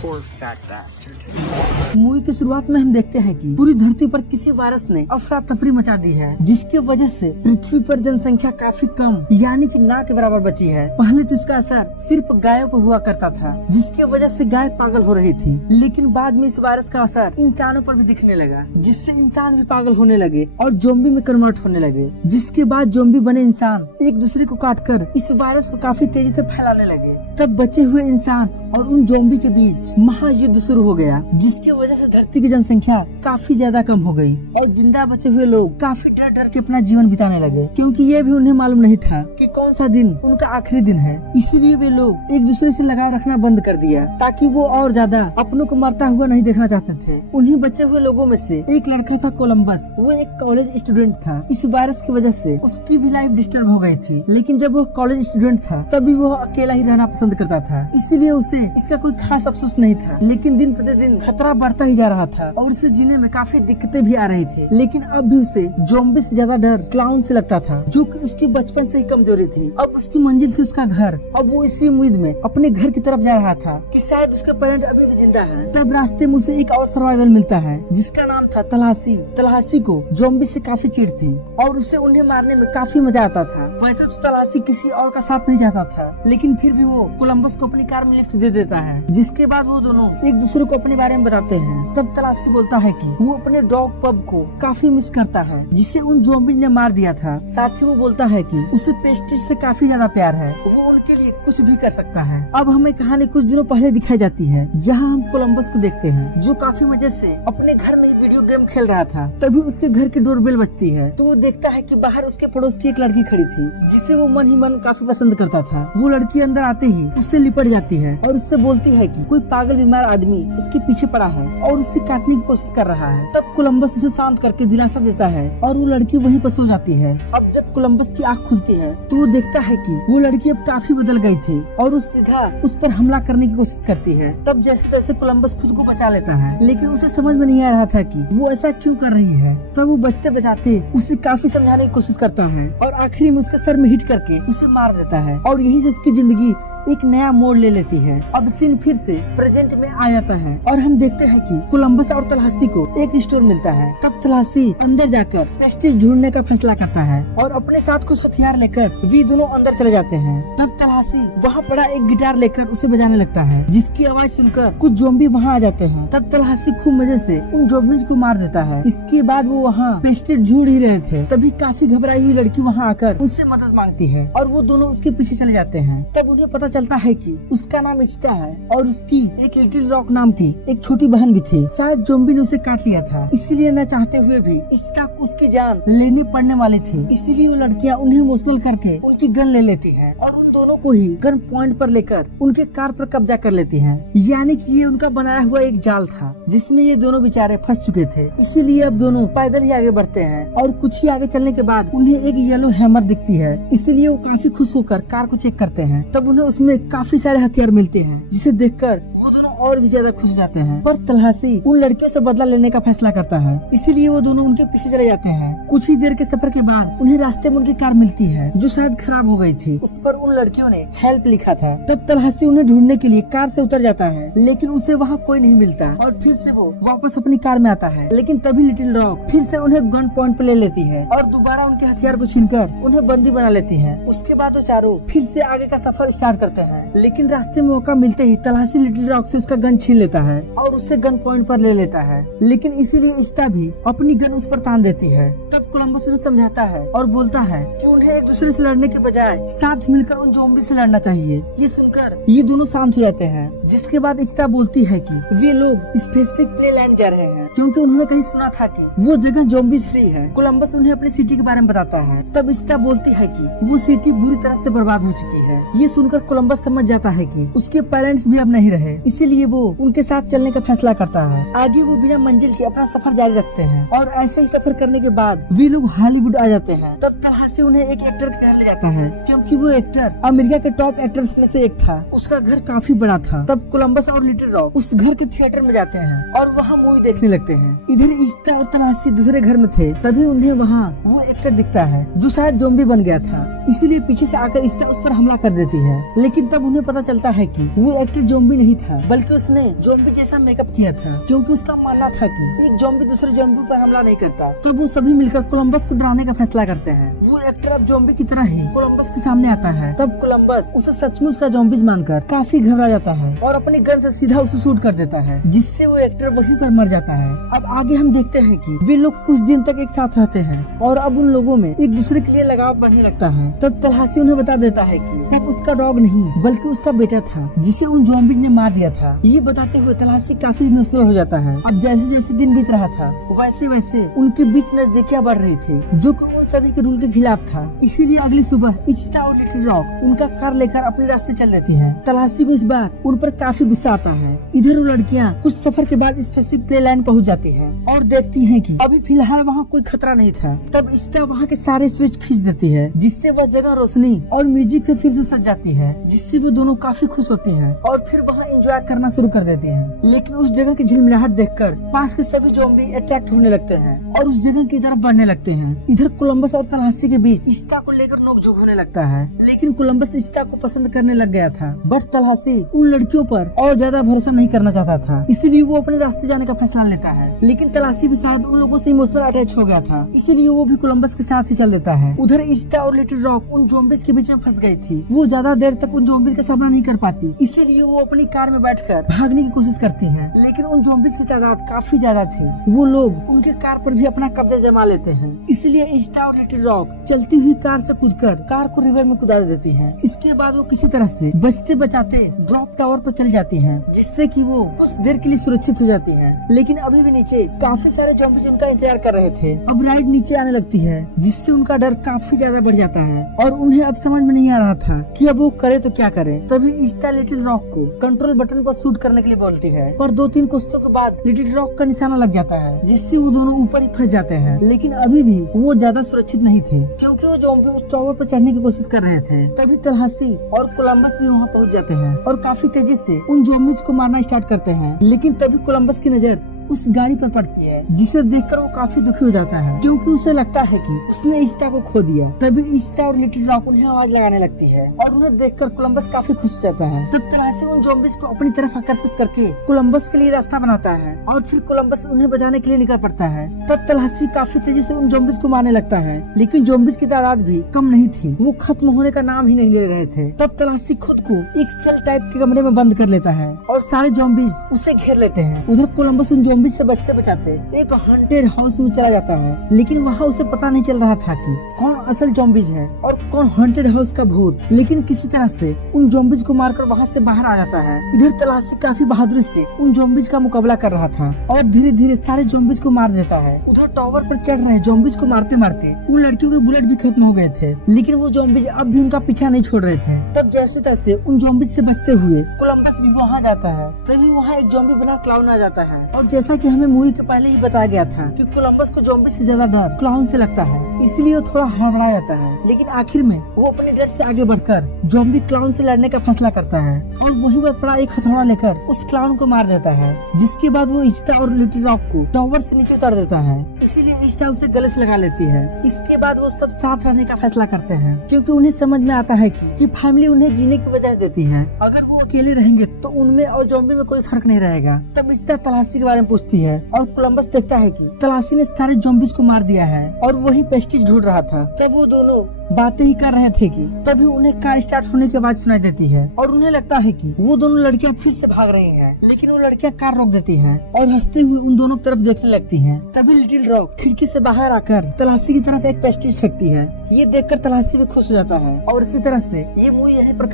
Poor fat bastard. Movie की शुरुआत में हम देखते हैं कि पूरी धरती पर किसी वायरस ने अफरा तफरी मचा दी है, जिसके वजह से पृथ्वी पर जनसंख्या काफी कम यानी कि ना के बराबर बची है। पहले तो इसका असर सिर्फ गायों पर हुआ करता था, जिसके वजह से गाय पागल हो रही थी, लेकिन बाद में इस वायरस का असर इंसानों पर भी दिखने लगा, जिससे इंसान भी पागल होने लगे और जोम्बी में कन्वर्ट होने लगे। जिसके बाद जोम्बी बने इंसान एक दूसरे को काटकर इस वायरस को काफी तेजी से फैलाने लगे। तब बचे हुए इंसान और उन जोम्बी के बीच महायुद्ध शुरू हो गया, जिसकी वजह से धरती की जनसंख्या काफी ज्यादा कम हो गई और जिंदा बचे हुए लोग काफी डर डर के अपना जीवन बिताने लगे, क्योंकि ये भी उन्हें मालूम नहीं था कि कौन सा दिन उनका आखिरी दिन है। इसीलिए वे लोग एक दूसरे से लगाव रखना बंद कर दिया, ताकि वो और ज्यादा अपनों को मरता हुआ नहीं देखना चाहते थे। उन्हीं बचे हुए लोगों में से एक लड़का था कोलंबस। वो एक कॉलेज स्टूडेंट था। इस वायरस की वजह से उसकी भी लाइफ डिस्टर्ब हो गई थी, लेकिन जब वो कॉलेज स्टूडेंट था तभी वो अकेला ही रहना पसंद करता था, इसीलिए उसे इसका कोई खास अफसोस नहीं था। लेकिन दिन प्रतिदिन खतरा बढ़ता ही जा रहा था और उसे जीने में काफी दिक्कतें भी आ रही थी। लेकिन अब भी उसे ज़ॉम्बी से ज्यादा डर क्लाउन से लगता था, जो कि उसकी बचपन से ही कमजोरी थी। अब उसकी मंजिल थी उसका घर। अब वो इसी उम्मीद में अपने घर की तरफ जा रहा था कि शायद उसके पेरेंट अभी भी जिंदा है। तब रास्ते में उसे एक और सर्वाइवल मिलता है, जिसका नाम था तलाशी। तलाशी को ज़ॉम्बी से काफी चिढ़ थी और उसे उन्हें मारने में काफी मजा आता था। वैसे तो तलाशी किसी और का साथ नहीं चाहता था, लेकिन फिर भी वो कोलंबस को अपनी कार में लिफ्ट दे देता है, जिसके बाद वो दोनों एक दूसरे को अपने बारे में बताते हैं। तब तलाशी बोलता है कि वो अपने डॉग पब को काफी मिस करता है, जिसे उन ज़ॉम्बी ने मार दिया था। साथ ही वो बोलता है कि उसे पेस्टिज से काफी ज्यादा प्यार है, वो उनके लिए कुछ भी कर सकता है। अब हमें कहानी कुछ दिनों पहले दिखाई जाती है, जहाँ हम कोलंबस को देखते हैं, जो काफी मजे से अपने घर में वीडियो गेम खेल रहा था। तभी उसके घर की डोरबेल बजती है, तो वो देखता है कि बाहर उसके पड़ोस की एक लड़की खड़ी थी, जिसे वो मन ही मन काफी पसंद करता था। वो लड़की अंदर आते ही उससे लिपट जाती है और उससे बोलती है कि कोई पागल बीमार आदमी उसके पीछे पड़ा है और उससे काटने की कोशिश कर रहा है। तब कोलंबस उसे शांत करके दिलासा देता है और वो लड़की वहीं पर सो जाती है। अब जब कोलंबस की आँख खुलती है तो वो देखता है कि वो लड़की अब काफी बदल गई थी और वो सीधा उस पर हमला करने की कोशिश करती है। तब जैसे तैसे कोलंबस खुद को बचा लेता है, लेकिन उसे समझ में नहीं आ रहा था कि वो ऐसा क्यों कर रही है। तब वो बचते बचाते उसे काफी समझाने की कोशिश करता है और आखिरी में उसके सर में हिट करके उसे मार देता है और यहीं से उसकी जिंदगी एक नया मोड़ ले लेती है। अब सीन फिर से प्रेजेंट में आ जाता है और हम देखते हैं कि कोलंबस और तलाशी को एक स्टोर मिलता है। तब तलाशी अंदर जाकर पेस्टिज ढूंढने का फैसला करता है और अपने साथ कुछ हथियार लेकर वे दोनों अंदर चले जाते हैं। तब तलाशी वहाँ पड़ा एक गिटार लेकर उसे बजाने लगता है, जिसकी आवाज सुनकर कुछ ज़ॉम्बी वहाँ आ जाते हैं। तब तलाशी खूब मजे से उन ज़ॉम्बीज़ को मार देता है। इसके बाद वो वहाँ पेस्टिज ढूंढ ही रहे थे, तभी काफी घबराई हुई लड़की वहाँ आकर उससे मदद मांगती है और वो दोनों उसके पीछे चले जाते हैं। तब उन्हें पता चलता है कि उसका नाम इच्छता है और उसकी एक लिटिल रॉक नाम की एक छोटी बहन भी थी। शायद ज़ॉम्बी ने उसे काट लिया था, इसीलिए न चाहते हुए भी इच्छता को उसकी जान लेनी पड़ने वाली थी। इसलिए वो लड़कियां उन्हें इमोशनल करके उनकी गन ले लेती हैं और उन दोनों को ही गन पॉइंट पर लेकर उनके कार पर कब्जा कर लेती हैं। यानी कि ये उनका बनाया हुआ एक जाल था, जिसमें ये दोनों बेचारे फंस चुके थे। इसीलिए अब दोनों पैदल ही आगे बढ़ते हैं और कुछ ही आगे चलने के बाद उन्हें एक येलो हैमर दिखती है। इसलिए वो काफी खुश होकर कार को चेक करते हैं। तब उन्हें उसमें काफी सारे हथियार मिलते हैं, जिसे देखकर वो दोनों और भी ज्यादा खुश जाते हैं। पर तलाशी उन लड़कियों से बदला लेने का फैसला करता है, इसीलिए वो दोनों उनके पीछे चले जाते हैं। कुछ ही देर के सफर के बाद उन्हें रास्ते में उनकी कार मिलती है, जो शायद खराब हो गई थी। उस पर उन लड़कियों ने हेल्प लिखा था। तब तलाशी उन्हें ढूंढने के लिए कार से उतर जाता है, लेकिन उसे वहाँ कोई नहीं मिलता और फिर से वो वापस अपनी कार में आता है। लेकिन तभी लिटिल रॉक फिर से उन्हें गन पॉइंट पे ले लेती है और दोबारा उनके हथियार को छीनकर उन्हें बंदी बना लेती है। उसके बाद वो चारों फिर से आगे का सफर स्टार्ट करते हैं, लेकिन रास्ते में मौका मिलते ही तलाशी लिटिल रॉक से उसका गन छीन लेता है और उससे गन पॉइंट पर ले लेता है। लेकिन इसीलिए इच्छता भी अपनी गन उस पर तान देती है। तब कोलंबस उन्हें समझाता है और बोलता है कि उन्हें एक दूसरे से लड़ने के बजाय साथ मिलकर उन ज़ॉम्बी से लड़ना चाहिए। ये सुनकर ये दोनों शांत हो जाते हैं, जिसके बाद इच्छता बोलती है कि वे लोग स्पेसिफिक प्लेलैंड जा रहे हैं, क्योंकि उन्होंने कहीं सुना था कि वो जगह ज़ॉम्बी फ्री है। कोलंबस उन्हें अपनी सिटी के बारे में बताता है। तब इच्छता बोलती है कि वो सिटी बुरी तरह से बर्बाद हो चुकी है। ये सुनकर कोलंबस समझ जाता है कि उसके पेरेंट्स भी अब नहीं रहे, इसीलिए वो उनके साथ चलने का फैसला करता है। आगे वो बिना मंजिल के अपना सफर जारी रखते हैं और ऐसे ही सफर करने के बाद वे लोग हॉलीवुड आ जाते हैं। तब तलाशी उन्हें एक एक्टर के घर ले जाता है, क्योंकि क्योंकि वो एक्टर अमेरिका के टॉप एक्टर्स में से एक था। उसका घर काफी बड़ा था। तब कोलंबस और लिटिल रॉक उस घर के थिएटर में जाते हैं और वहाँ मूवी देखने लगते हैं। इधर इश्ता और तलाशी दूसरे घर में थे, तभी उन्हें वहाँ वो एक्टर दिखता है जो शायद ज़ॉम्बी बन गया था। इसीलिए पीछे से आकर इश्ता उस पर हमला कर देती है। लेकिन तब उन्हें पता चलता है कि वो एक्टर ज़ॉम्बी नहीं था, बल्कि उसने ज़ॉम्बी जैसा मेकअप किया था, क्योंकि उसका मानना था कि एक ज़ॉम्बी दूसरे ज़ॉम्बी पर हमला नहीं करता। तब वो सभी मिलकर कोलंबस को डराने का फैसला करते हैं। वो एक्टर अब ज़ॉम्बी की तरह ही कोलंबस के सामने आता है। तब कोलंबस उसे सचमुच का ज़ॉम्बी मानकर काफी घबरा जाता है और अपनी गन से सीधा उसे शूट कर देता है, जिससे वो एक्टर वहीं पर मर जाता है। अब आगे हम देखते हैं कि वे लोग कुछ दिन तक एक साथ रहते हैं और अब उन लोगों में एक दूसरे के लिए लगाव बढ़ने लगता है। तब तलाशी उन्हें बता देता है कि तब उसका डॉग नहीं बल्कि उसका बेटा था जिसे उन ज़ॉम्बी ने मार दिया था। ये बताते हुए तलाशी काफी इमोशनल हो जाता है। अब जैसे जैसे दिन बीत रहा था वैसे वैसे उनके बीच नजदीकियां बढ़ रही थी, जो कि उन सभी के रूल के खिलाफ था। इसीलिए अगली सुबह इश्ता और लिटिल रॉक उनका कार लेकर अपने रास्ते चल देती हैं। तलाशी को इस बार उन पर काफी गुस्सा आता है। इधर वो लड़कियां कुछ सफर के बाद स्पेसिफिक प्ले लाइन पहुँच जाती है और देखती है कि अभी फिलहाल वहाँ कोई खतरा नहीं था। तब इश्ता वहाँ के सारे स्विच खींच देती है, जिससे वह जगह रोशनी और म्यूजिक से फिर से सज जाती है, जिससे वो दोनों काफी खुश होती हैं और फिर वहाँ एंजॉय करना शुरू कर देती हैं। लेकिन उस जगह की झिलमिलाहट देखकर पास के सभी ज़ॉम्बी अट्रैक्ट होने लगते हैं और उस जगह की तरफ बढ़ने लगते हैं। इधर कोलंबस और तलाशी के बीच इश्ता को लेकर नोकझोंक होने लगता है, लेकिन कोलंबस इश्ता को पसंद करने लग गया था। बट तलाशी उन लड़कियों पर और ज्यादा भरोसा नहीं करना चाहता था, इसीलिए वो अपने रास्ते जाने का फैसला लेता है। लेकिन तलाशी भी शायद उन लोगों से इमोशनल अटैच हो गया था, इसीलिए वो भी कोलंबस के साथ ही चल देता है। उधर इश्ता और लिटिल रॉक उन ज़ॉम्बीज के बीच में फंस गई थी। वो ज्यादा देर तक उन ज़ॉम्बीज का सामना नहीं कर पाती, इसलिए वो अपनी कार में बैठकर भागने की कोशिश करती है। लेकिन उन ज़ॉम्बीज की तादाद काफी ज्यादा थी। वो लोग उनके कार पर भी अपना कब्जा जमा लेते हैं, इसलिए इश्ता और लिटिल रॉक चलती हुई कार से कूदकर कार को रिवर में कुदा देती हैं। इसके बाद वो किसी तरह से बचते बचाते ड्रॉप टावर पर चली जाती हैं, जिससे कि वो कुछ देर के लिए सुरक्षित हो जाती हैं। लेकिन अभी भी नीचे काफी सारे ज़ॉम्बीज उनका इंतजार कर रहे थे। अब राइड नीचे आने लगती है, जिससे उनका डर काफी ज्यादा बढ़ जाता है और उन्हें अब समझ में नहीं आ रहा था कि अब वो करे तो क्या करे। तभी इश्ता लिटिल रॉक को कंट्रोल बटन पर शूट करने के लिए बोलती है, पर 2-3 कोशिशों के बाद लिटिल रॉक का निशाना लग जाता है, जिससे वो दोनों ऊपर ही फंस जाते हैं। लेकिन अभी भी वो ज्यादा सुरक्षित नहीं थे, क्योंकि वो ज़ॉम्बी उस टावर पर चढ़ने की कोशिश कर रहे थे। तभी तलाशी और कोलंबस भी वहाँ पहुँच जाते हैं और काफी तेजी से उन ज़ॉम्बीज को मारना स्टार्ट करते हैं। लेकिन तभी कोलंबस की नजर उस गाड़ी पर पड़ती है, जिसे देखकर वो काफी दुखी हो जाता है, क्योंकि उसे लगता है कि उसने इश्ता को खो दिया। तभी इश्ता और लिटिल रॉक उन्हें आवाज लगाने लगती है और उन्हें देखकर कोलंबस काफी खुश हो जाता है। तब तलाशी उन ज़ॉम्बीज को अपनी तरफ आकर्षित करके कोलंबस के लिए रास्ता बनाता है और फिर कोलंबस उन्हें बचाने के लिए निकल पड़ता है। तब तलाशी काफी तेजी से उन ज़ॉम्बीज को मारने लगता है, लेकिन ज़ॉम्बीज की तादाद भी कम नहीं थी। वो खत्म होने का नाम ही नहीं ले रहे थे। तब तलाशी खुद को एक सेल टाइप के कमरे में बंद कर लेता है और सारे ज़ॉम्बीज उसे घेर लेते हैं। उधर कोलंबस उन ज़ॉम्बीज से बचते बचाते एक हॉन्टेड हाउस में चला जाता है, लेकिन वहाँ उसे पता नहीं चल रहा था कि कौन असल ज़ॉम्बीज है और कौन हॉन्टेड हाउस का भूत। लेकिन किसी तरह से उन ज़ॉम्बीज को मारकर वहाँ से बाहर आ जाता है। इधर तलाशी काफी बहादुरी से उन ज़ॉम्बीज का मुकाबला कर रहा था और धीरे धीरे सारे ज़ॉम्बीज को मार देता है। उधर टावर पर चढ़ रहे ज़ॉम्बीज को मारते मारते उन लड़कियों के बुलेट भी खत्म हो गए थे, लेकिन वो ज़ॉम्बीज अब भी उनका पीछा नहीं छोड़ रहे थे। तब जैसे तैसे उन ज़ॉम्बीज से बचते हुए कोलंबस भी वहाँ जाता है। तभी वहाँ एक ज़ॉम्बी बना क्लाउन आ जाता है और जैसा कि हमें मूवी के पहले ही बताया गया था कि कोलंबस को ज़ॉम्बी से ज्यादा डर क्लाउन से लगता है, इसलिए वो थोड़ा हड़बड़ा जाता है। लेकिन आखिर में वो अपने डर से आगे बढ़कर ज़ॉम्बी क्लाउन से लड़ने का फैसला करता है और वहीं पर पड़ा एक हथौड़ा लेकर उस क्लाउन को मार देता है, जिसके बाद वो इश्ता और लिटिल रॉक को टावर से नीचे उतार देता है। इसीलिए इश्ता उसे गले से लगा लेती है। इसके बाद वो सब साथ रहने का फैसला करते हैं, क्योंकि उन्हें समझ में आता है कि फैमिली उन्हें जीने की वजह देती है। अगर वो अकेले रहेंगे तो उनमें और ज़ॉम्बी में कोई फर्क नहीं रहेगा। तब इश्ता तलाशी के बारे में पूछती है और कोलंबस देखता है कि तलाशी ने सारे ज़ॉम्बीज को मार दिया है और वही पेस्टिज ढूंढ रहा था। तब वो दोनों बातें ही कर रहे थे कि तभी उन्हें कार स्टार्ट होने की आवाज सुनाई देती है और उन्हें लगता है कि वो दोनों लड़कियां फिर से भाग रही हैं। लेकिन वो लड़कियां कार रोक देती हैं और हंसते हुए उन दोनों की तरफ देखने लगती हैं। तभी लिटिल रॉक खिड़की से बाहर आकर तलाशी की तरफ एक पेस्टिज फेंकती है। ये देखकर तलाशी भी खुश हो जाता है और इसी तरह से ये मूवी यहीं पर